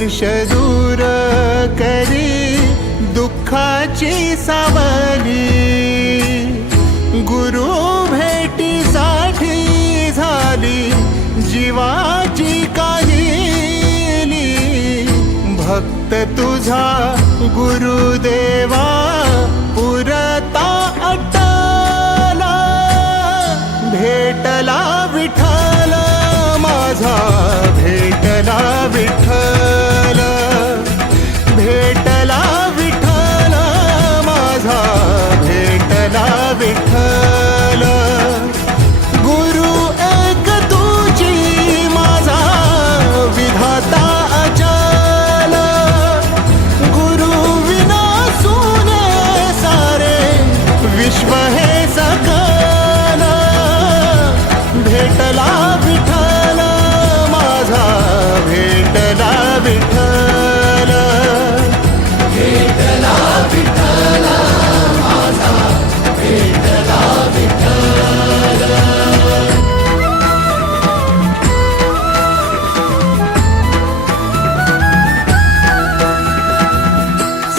वर्ष दूर करी दुःखाची सावली, गुरु भेटीसाठी झाली जीवाची काहिली। भक्त तुझा गुरुदेवा पुरता अट्टला, भेटला विठ्ठल माझा, भेटला विठ्ठल, भेटला विठ्ठल माझा, भेटला विठ्ठल। गुरु एक तुझी माझा विधाता अचल, गुरु विना सुने सारे विश्व हे सकल। भेटला विठ्ठल माझा, भेटला विठ्ठल, भेटला विठ्ठल माझा, भेटला विठ्ठल।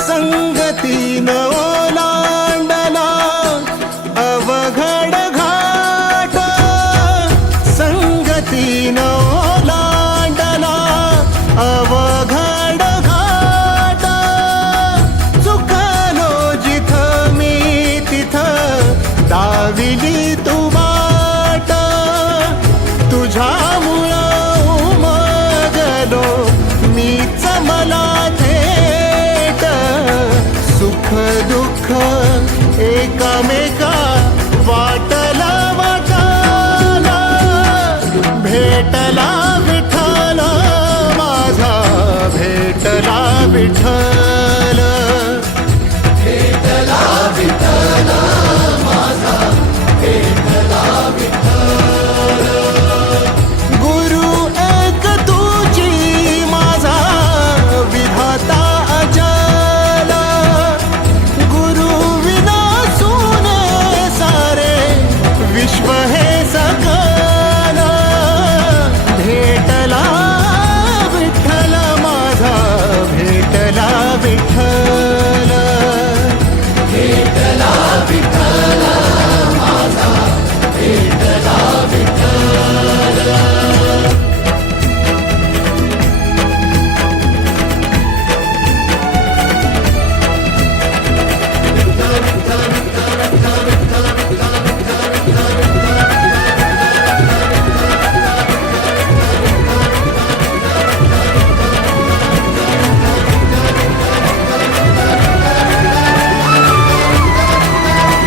संगतीन ओलांडला अवघड घाट, संगतीन ओलांडला अवघड घाट। चुकलो जिथं मी तिथं दाविली तू वाट, तुझ्यामुळं उमगलो मीच मला थेट। सुख दुःख एकामेका वाटला वाटाला, भेटला विठ्ठल माझा, भेटला विठ्ठल।